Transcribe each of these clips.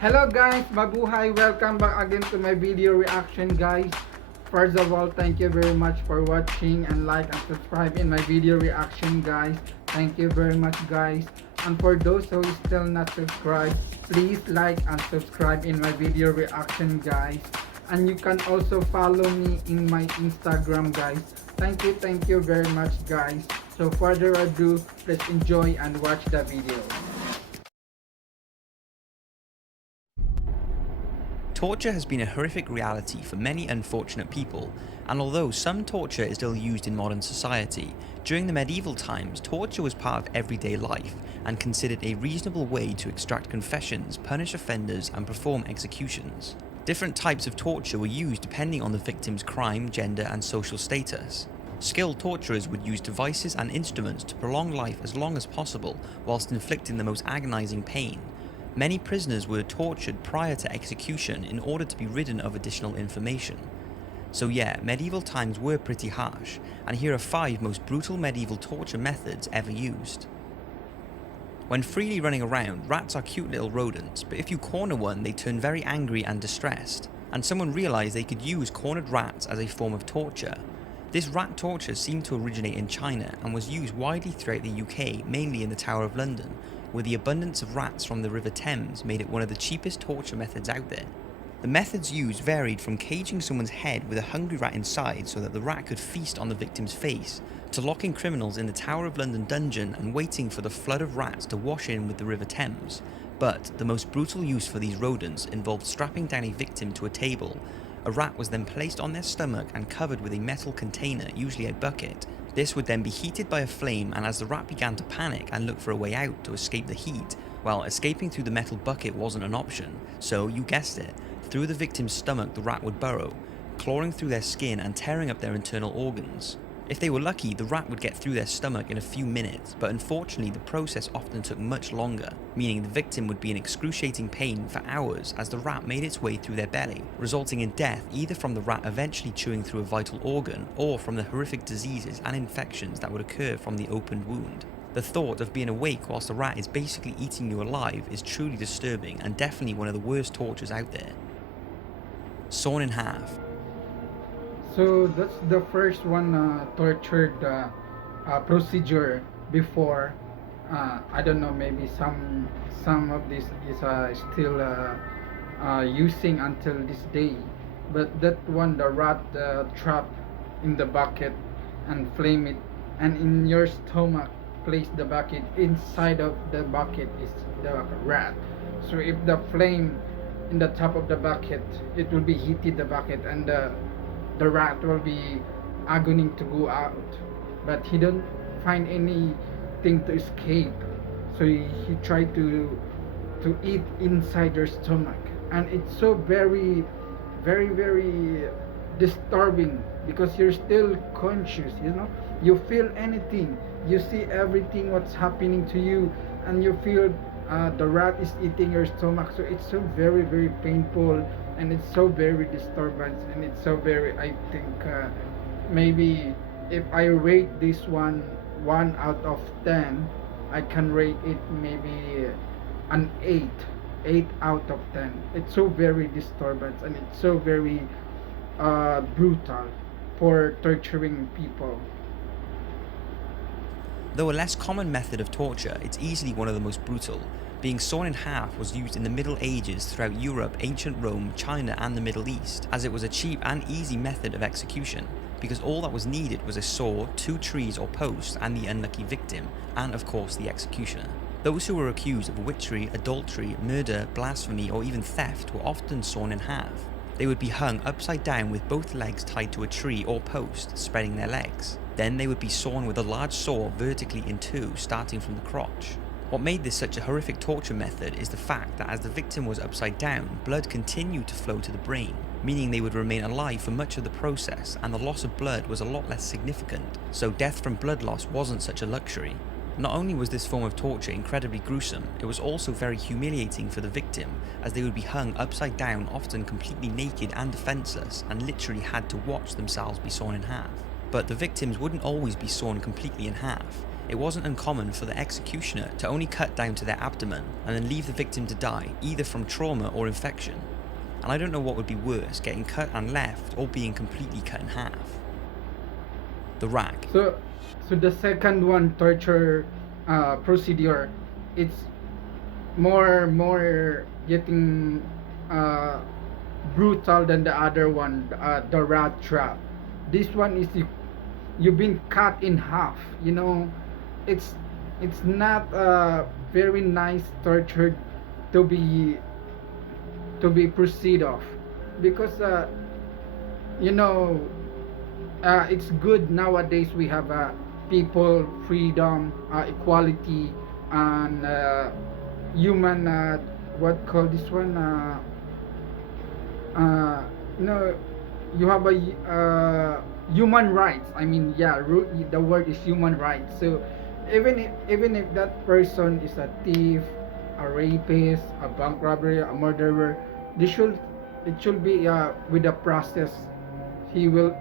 Hello guys, mabuhay! Welcome back again to my video reaction guys. First of all, thank you very much for watching and like and subscribe in my video reaction guys. Thank you very much guys. And for those who is still not subscribed, please like and subscribe in my video reaction guys. And you can also follow me in my Instagram guys. Thank you very much guys. So further ado, let's enjoy and watch the video. Torture has been a horrific reality for many unfortunate people, and although some torture is still used in modern society, during the medieval times torture was part of everyday life and considered a reasonable way to extract confessions, punish offenders, and perform executions. Different types of torture were used depending on the victim's crime, gender, and social status. Skilled torturers would use devices and instruments to prolong life as long as possible whilst inflicting the most agonizing pain. Many prisoners were tortured prior to execution in order to be ridden of additional information. So yeah, medieval times were pretty harsh, and here are 5 most brutal medieval torture methods ever used. When freely running around, rats are cute little rodents, but if you corner one, they turn very angry and distressed, and someone realized they could use cornered rats as a form of torture. This rat torture seemed to originate in China and was used widely throughout the UK, mainly in the Tower of London, where the abundance of rats from the River Thames made it one of the cheapest torture methods out there. The methods used varied from caging someone's head with a hungry rat inside so that the rat could feast on the victim's face, to locking criminals in the Tower of London dungeon and waiting for the flood of rats to wash in with the River Thames. But the most brutal use for these rodents involved strapping down a victim to a table. A rat was then placed on their stomach and covered with a metal container, usually a bucket. This would then be heated by a flame, and as the rat began to panic and look for a way out to escape the heat, well, escaping through the metal bucket wasn't an option, so you guessed it, through the victim's stomach the rat would burrow, clawing through their skin and tearing up their internal organs. If they were lucky, the rat would get through their stomach in a few minutes, but unfortunately the process often took much longer, meaning the victim would be in excruciating pain for hours as the rat made its way through their belly, resulting in death either from the rat eventually chewing through a vital organ or from the horrific diseases and infections that would occur from the opened wound. The thought of being awake whilst the rat is basically eating you alive is truly disturbing and definitely one of the worst tortures out there. Sawn in half. So that's the first one tortured procedure before. I don't know, maybe some of this is still using until this day. But that one, the rat trap in the bucket and flame it, and in your stomach place the bucket. Inside of the bucket is the rat. So if the flame in the top of the bucket, it will be heated the bucket, and the rat will be agoning to go out, but he don't find anything to escape, so he tried to eat inside your stomach, and it's so very disturbing because you're still conscious, you feel anything, you see everything what's happening to you, and you feel the rat is eating your stomach. So it's so very painful, and it's so very disturbance, and it's so very, I think maybe if I rate this one 1 out of 10, I can rate it maybe an 8 out of 10. It's so very disturbance, and it's so very brutal for torturing people. Though a less common method of torture, it's easily one of the most brutal. Being sawn in half was used in the Middle Ages throughout Europe, ancient Rome, China, and the Middle East, as it was a cheap and easy method of execution, because all that was needed was a saw, 2 trees or posts, and the unlucky victim, and of course the executioner. Those who were accused of witchery, adultery, murder, blasphemy, or even theft were often sawn in half. They would be hung upside down with both legs tied to a tree or post, spreading their legs. Then they would be sawn with a large saw vertically in 2, starting from the crotch. What made this such a horrific torture method is the fact that as the victim was upside down, blood continued to flow to the brain, meaning they would remain alive for much of the process, and the loss of blood was a lot less significant, so death from blood loss wasn't such a luxury. Not only was this form of torture incredibly gruesome, it was also very humiliating for the victim, as they would be hung upside down, often completely naked and defenseless, and literally had to watch themselves be sawn in half. But the victims wouldn't always be sawn completely in half. it wasn't uncommon for the executioner to only cut down to their abdomen and then leave the victim to die, either from trauma or infection. And I don't know what would be worse, getting cut and left, or being completely cut in half. The rack. So the second one, torture procedure, it's more getting brutal than the other one, the rat trap. This one is you've been cut in half. You know, it's it's not very nice torture to be proceed of, because you know, it's good nowadays we have people freedom, equality, and human what call this one no, you have a human rights. I mean, yeah, the word is human rights. So even if that person is a thief, a rapist, a bank robber, a murderer, they should it should be with a process. He will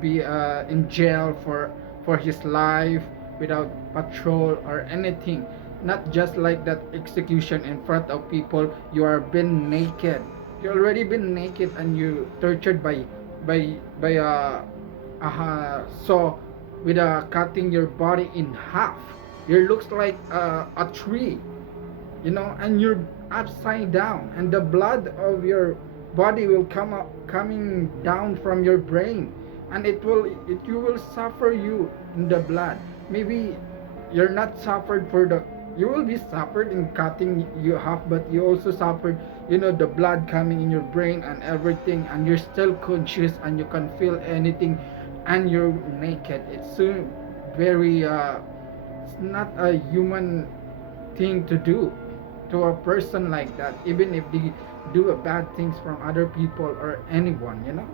be in jail for his life without patrol or anything. Not just like that execution in front of people. You are been naked. You already been naked and you tortured by saw with cutting your body in half. You looks like a tree, you know, and you're upside down, and the blood of your body will coming down from your brain, and you will suffer you in the blood. Maybe you're not suffered for the you will be suffered in cutting you half, but you also suffered, you know, the blood coming in your brain and everything, and you're still conscious and you can feel anything, and you're naked. It's so very it's not a human thing to do to a person like that, even if they do bad things from other people or anyone, you know.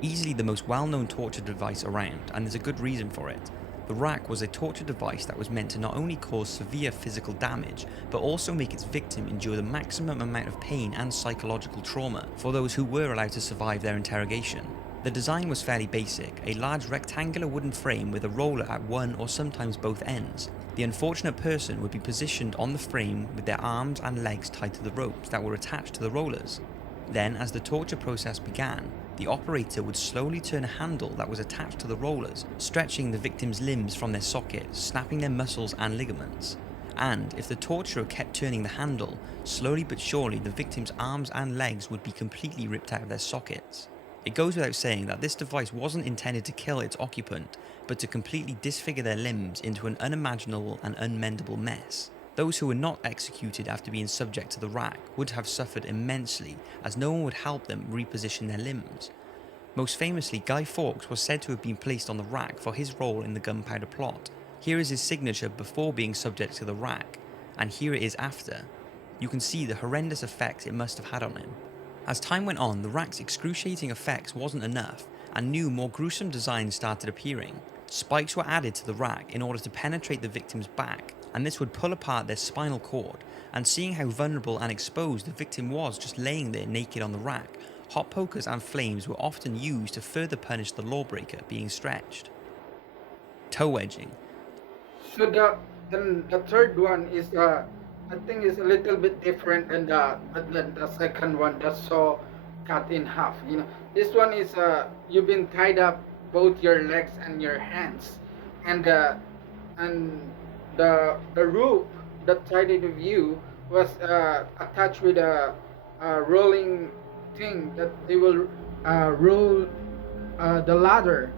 Easily the most well-known torture device around, and there's a good reason for it. The rack was a torture device that was meant to not only cause severe physical damage, but also make its victim endure the maximum amount of pain and psychological trauma for those who were allowed to survive their interrogation. The design was fairly basic, a large rectangular wooden frame with a roller at one or sometimes both ends. The unfortunate person would be positioned on the frame with their arms and legs tied to the ropes that were attached to the rollers. Then, as the torture process began, the operator would slowly turn a handle that was attached to the rollers, stretching the victim's limbs from their sockets, snapping their muscles and ligaments. And if the torturer kept turning the handle, slowly but surely the victim's arms and legs would be completely ripped out of their sockets. It goes without saying that this device wasn't intended to kill its occupant, but to completely disfigure their limbs into an unimaginable and unmendable mess. Those who were not executed after being subject to the rack would have suffered immensely, as no one would help them reposition their limbs. Most famously, Guy Fawkes was said to have been placed on the rack for his role in the Gunpowder Plot. Here is his signature before being subject to the rack, and here it is after. You can see the horrendous effects it must have had on him. As time went on, the rack's excruciating effects wasn't enough, and new, more gruesome designs started appearing. Spikes were added to the rack in order to penetrate the victim's back, and this would pull apart their spinal cord. And seeing how vulnerable and exposed the victim was just laying there naked on the rack, hot pokers and flames were often used to further punish the lawbreaker being stretched. Toe wedging. So the third one is I think is a little bit different than the second one, the saw cut in half. You know, this one is you've been tied up both your legs and your hands, and the rope that tied it with you was attached with a rolling thing that they will roll the ladder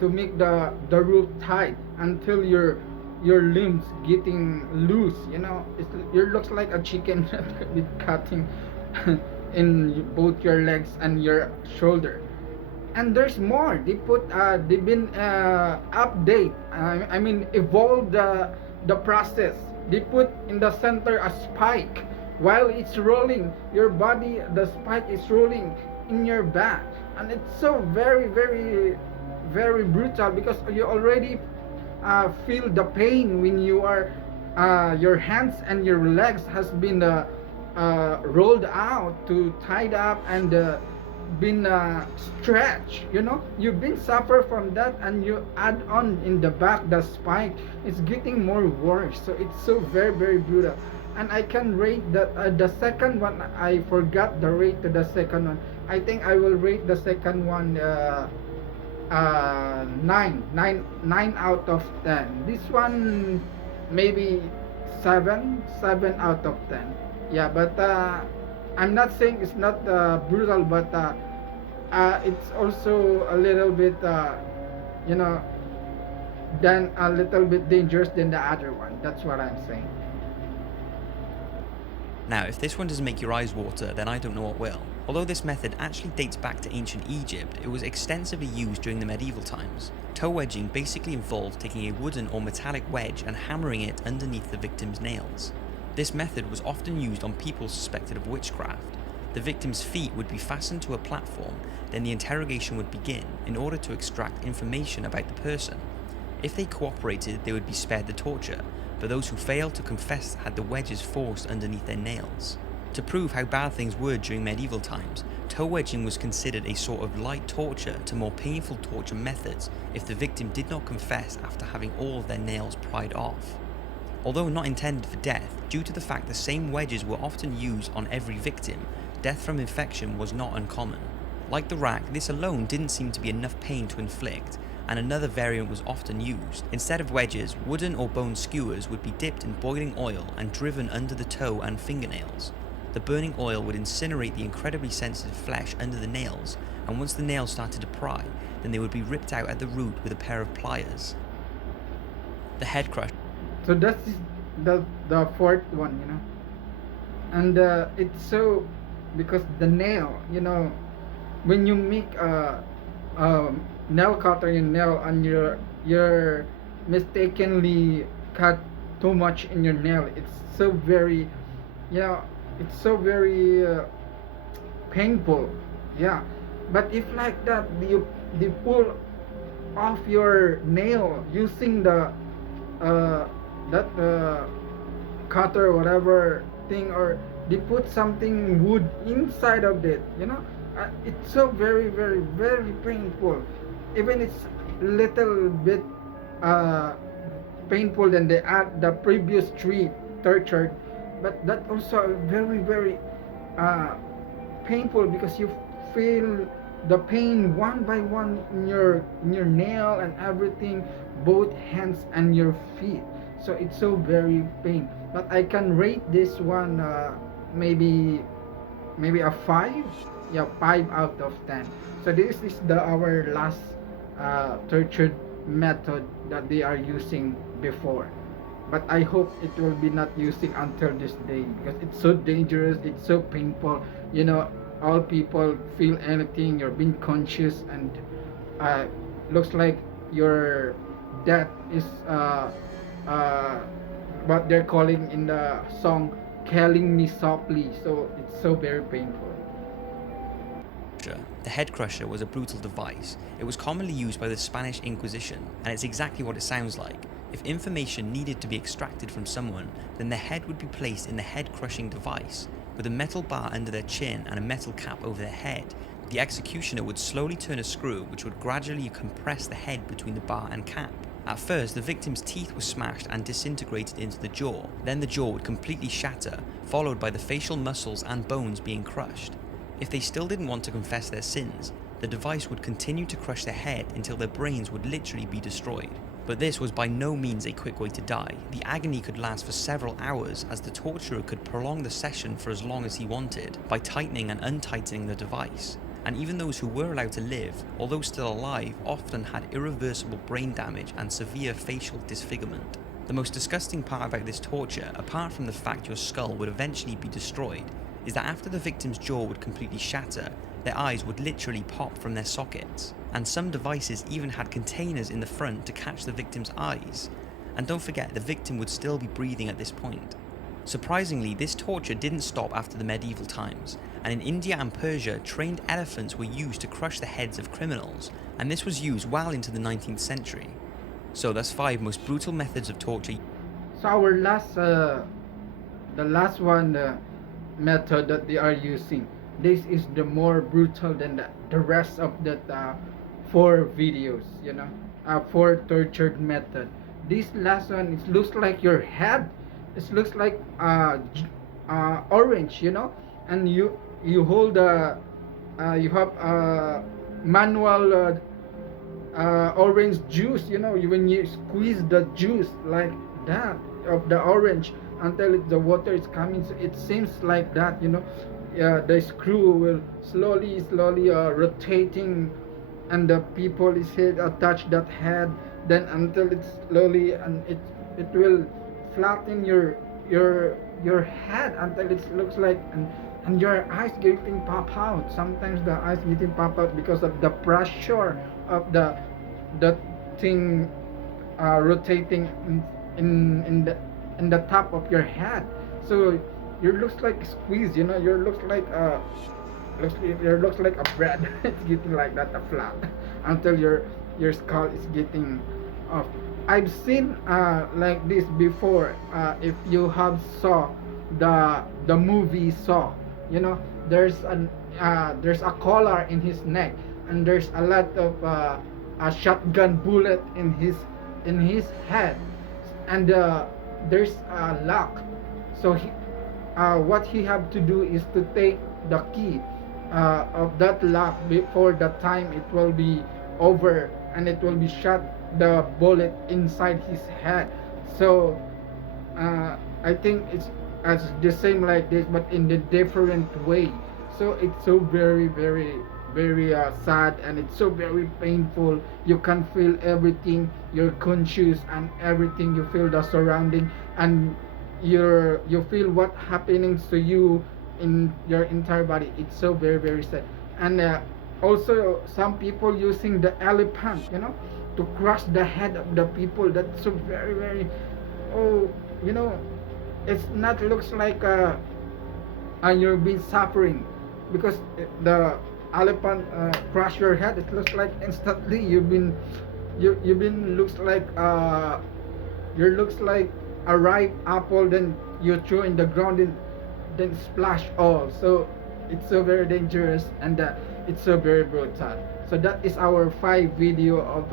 to make the rope tight until your limbs getting loose. You know, it looks like a chicken with cutting in both your legs and your shoulder. And there's more. They've been update. I mean, evolve the process. They put in the center a spike while it's rolling. Your body, the spike is rolling in your back, and it's so very, very, very brutal because you already feel the pain when you are your hands and your legs has been rolled out to tied up, and been stretched, you know, you've been suffer from that, and you add on in the back the spike, it's getting more worse. So it's so very very brutal. And I can rate that the second one, I forgot the rate to the second one. I think I will rate the second one 9 out of 10. This one maybe 7 out of 10. Yeah, but I'm not saying it's not brutal, but it's also a little bit you know, then a little bit dangerous than the other one. That's what I'm saying. Now, if this one doesn't make your eyes water, then I don't know what will. Although this method actually dates back to ancient Egypt, it was extensively used during the medieval times. Toe wedging basically involved taking a wooden or metallic wedge and hammering it underneath the victim's nails. This method was often used on people suspected of witchcraft. The victim's feet would be fastened to a platform, then the interrogation would begin in order to extract information about the person. If they cooperated, they would be spared the torture, but those who failed to confess had the wedges forced underneath their nails. To prove how bad things were during medieval times, toe wedging was considered a sort of light torture to more painful torture methods if the victim did not confess after having all of their nails pried off. Although not intended for death, due to the fact the same wedges were often used on every victim, death from infection was not uncommon. Like the rack, this alone didn't seem to be enough pain to inflict, and another variant was often used. Instead of wedges, wooden or bone skewers would be dipped in boiling oil and driven under the toe and fingernails. The burning oil would incinerate the incredibly sensitive flesh under the nails, and once the nails started to pry, then they would be ripped out at the root with a pair of pliers. The head crusher. So that's the fourth one, you know. And it's so, because the nail, you know, when you make a nail cutter and nail, and you're mistakenly cut too much in your nail, it's so very, you know, it's so very painful. Yeah, but if like that you pull off your nail using the that cutter or whatever thing, or they put something wood inside of it, you know, it's so very very very painful. Even it's little bit painful than the previous three tortured, but that also very very painful, because you feel the pain one by one in your nail and everything, both hands and your feet. So it's so very pain. But I can rate this one maybe a 5. Yeah, 5 out of 10. So this is our last torture method that they are using before, but I hope it will be not using until this day, because it's so dangerous, it's so painful, you know. All people feel anything, you're being conscious, and looks like your death is what they're calling in the song, killing me softly. So it's so very painful. The head crusher was a brutal device. It was commonly used by the Spanish Inquisition, and it's exactly what it sounds like. If information needed to be extracted from someone, then their head would be placed in the head crushing device. With a metal bar under their chin and a metal cap over their head, the executioner would slowly turn a screw which would gradually compress the head between the bar and cap. At first, the victim's teeth were smashed and disintegrated into the jaw. Then the jaw would completely shatter, followed by the facial muscles and bones being crushed. If they still didn't want to confess their sins, the device would continue to crush their head until their brains would literally be destroyed. But this was by no means a quick way to die. The agony could last for several hours, as the torturer could prolong the session for as long as he wanted by tightening and untightening the device. And even those who were allowed to live, although still alive, often had irreversible brain damage and severe facial disfigurement. The most disgusting part about this torture, apart from the fact your skull would eventually be destroyed, is that after the victim's jaw would completely shatter, their eyes would literally pop from their sockets. And some devices even had containers in the front to catch the victim's eyes. And don't forget, the victim would still be breathing at this point. Surprisingly, this torture didn't stop after the medieval times, and in India and Persia, trained elephants were used to crush the heads of criminals, and this was used well into the 19th century. So that's 5 most brutal methods of torture. So our last the last one method that they are using, this is the more brutal than the rest of the four videos, you know, four tortured method. This last one, it looks like your head, it looks like orange, you know, and you hold you have manual orange juice, you know, when you squeeze the juice like that of the orange until the water is coming, so it seems like that, you know. The screw will slowly rotating, and the people is head attach that head, then until it's slowly, and it will flatten your head until it looks like, and your eyes getting pop out. Sometimes the eyes getting pop out because of the pressure of the thing rotating in the top of your head. So you looks like squeeze, you know, you looks like looks like a bread. It's getting like that, a flat, until your skull is getting off. I've seen like this before. If you have saw the movie Saw, you know, there's a collar in his neck, and there's a lot of a shotgun bullet in his head, and there's a lock. So what he have to do is to take the key of that lock before the time it will be over, and it will be shot the bullet inside his head. So I think it's as the same like this, but in the different way. So it's so very sad, and it's so very painful. You can feel everything, you're conscious and everything, you feel the surrounding, and you feel what happening to you in your entire body. It's so very sad. And also some people using the elephant, you know, to crush the head of the people. That's so very, oh, you know, it's not looks like you're been suffering, because the elephant crush your head. It looks like instantly you've been looks like you looks like a ripe apple, then you throw in the ground, and then splash all. So it's so very dangerous, and it's so very brutal. So that is our 5 video of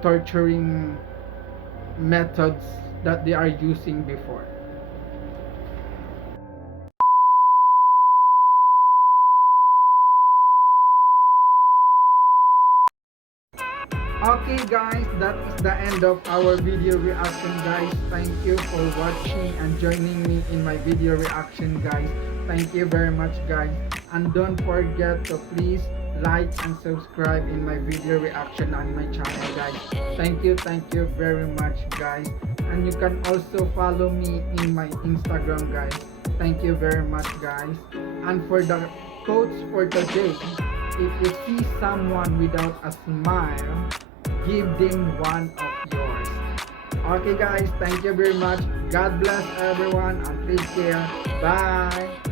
torturing methods that they are using before. Okay guys, that is the end of our video reaction guys. Thank you for watching and joining me in my video reaction guys. Thank you very much guys, and don't forget to please like and subscribe in my video reaction on my channel guys. Thank you very much guys, and you can also follow me in my Instagram guys. Thank you very much guys. And for the quotes for today, if you see someone without a smile, give them one of yours. Okay guys, thank you very much. God bless everyone, and take care. Bye.